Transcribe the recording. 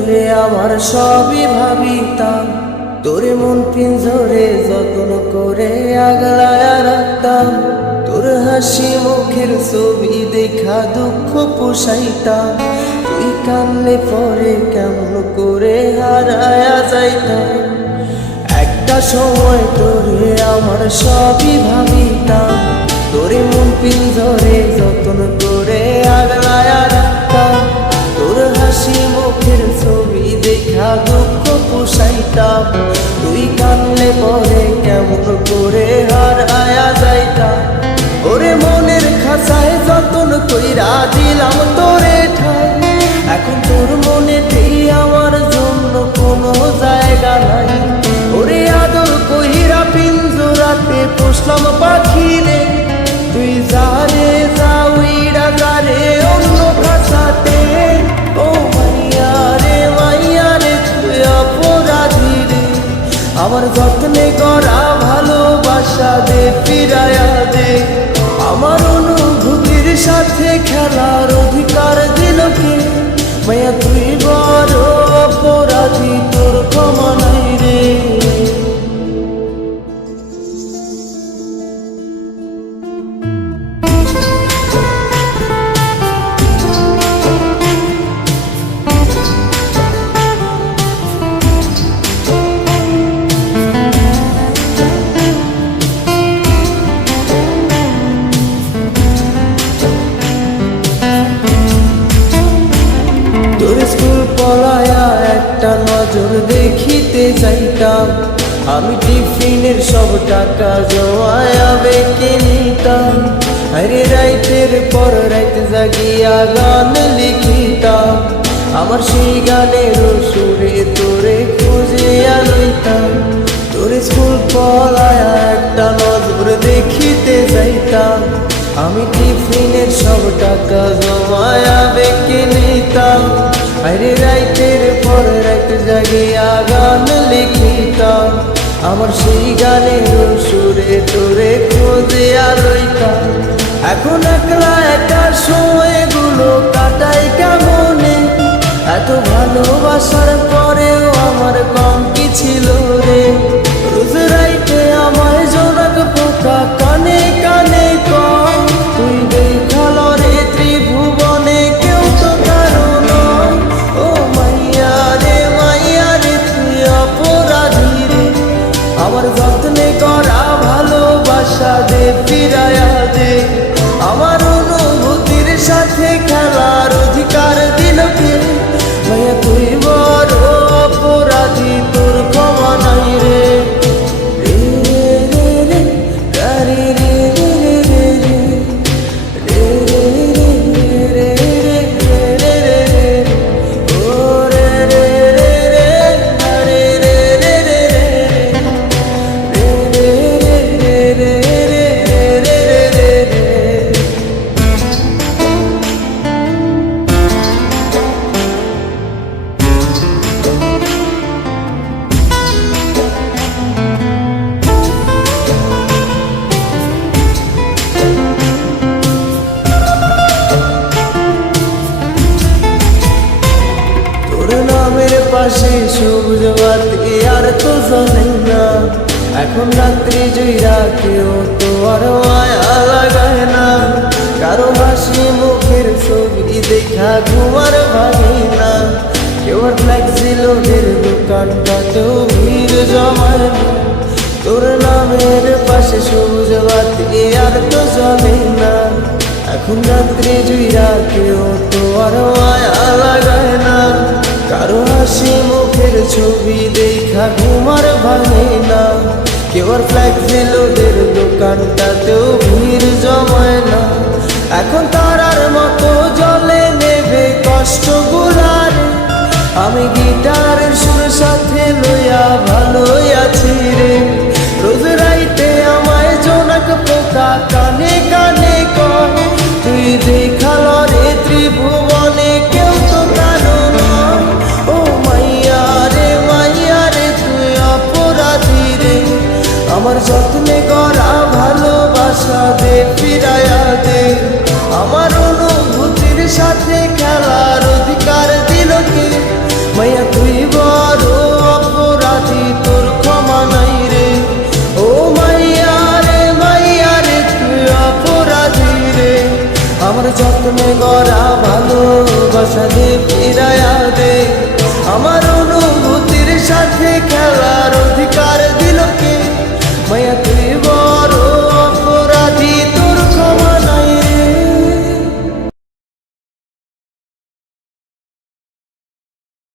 তোরে আমার সবই ভাবিতাম, তোরে মন পিঞ্জরে যত্ন করে আগলায়া রাখতাম। তোর হাসি মুখের ছবি দেখা দুঃখ পোষাইতাম, তুই কান্নে পরে কেমন করে হারায়া যাইতাম। একটা সময় তোরে আমার সবই ভাবিতাম, তোরে মন পিঞ্জরে যত্ন করে আগলায়া রাখতাম। তোর হাসি মুখের ছবি দেখা দুঃখ পোষাইতাম, তুই কানলে পরে কেমন করে হারায়া যাইতাম। ওরে মনের খাঁচায় যতন কইরা দিলাম তোরে ঠাই, এখন তোর মনেতেই আমার জন্য কোনো জায়গা নাই। ওরে আদর কইরা পিঞ্জরাতে পোষলাম পাখি রে, তুই যারে যা উইড়া যারে অন্য ভাষাতে। ও মাইয়া রে তুই অপরাধী রে, আমার যত্নে করা ভালোবাসা দে ফিরায়া দে। আমার অনুভূতির সাথে খেলার অধিকার দিল কে? মাইয়া তুই বড় অপরাধী, তোর ক্ষমা নাই রে। তোর স্কুল পলায়া একটা নজর দেখিতে যাইতাম, আমি টিফিনের সব টাকা জমায়া বেঁকে নিতাম। আরে রাইতের পর রাইত জাগিয়া গান লিখিতাম, আমার সেই গানের সুরে তোরে খুঁজিয়া লইতাম। তোর স্কুল পলায়া একটা নজর দেখিতে যাইতাম, আমি টিফিনের সব টাকা জমায়া বেঁকে নিতাম। আরে রাইতের পর রাইত জাগিয়া গান লিখিতাম, আমার সেই গানের সুরে তোরে খুঁজিয়া লইতাম। এখন একলা একা সময়গুলো কাটাই কেমনে, এত ভালোবাসার পরেও আমার কম কি ছিল রে। রোজ রাইতে আমায় জোনাক পোকা কানে কানে কম, তুই দেখাল রে ত্রিভুবনে কেউ তো কারো নয়। ও মাইয়া রে তুই অপরাধী রে, আমার যত্নে করা ভালোবাসা দে ফিরায়া দে। আমার অনুভূতির সাথে খেলার অধিকার দিল কে? মাইয়া তুই বড় অপরাধী, তোর ক্ষমা নাই রে। পাশে সবুজ বাতি আর তো জ্বলে না, এখন রাত্রি জুইরা কেউ তো আর মায়া লাগায় না। কারো হাসি মুখের ছবি দেখা ঘুমার ভাঙে না, কেউ আর ফ্লেক্সি লোডের দোকানটাতেও ভিড় জমায় না। তোর নামের পাশে সবুজ বাতি আর তো জ্বলে না, এখন রাত্রি জুইরা কেউ তো আর মায়া লাগায় না। কারো হাসি মুখের ছবি দেখা ঘুমার ভাঙে না, কেউ আর ফ্লেক্সি লোডের দোকানটাতেও ভিড় জমায় না। এখন তারার মতো জলে নেবে কষ্ট গুলার, আমি গিটারের সুর সাথে লইয়া ভালোই আছি রে। রোজ রাইতে আমায় জোনাক পোকা কানে কানে কর, তুই দেখাল রে ত্রিভুবনে কেউ তো কারো নয়। ও মাইয়া রে তুই অপরাধী রে, আমার যত্নে করা ভালোবাসা দে ফিরায়া দে। আমার অনুভূতির সাথে খেলার অধিকার দিল কে? মাইয়া আমার যত্নে গড়া ভালোবাসা দে ফিরায়া দে, আমার অনুভূতির সাথে খেলার অধিকার দিল কে? মায়া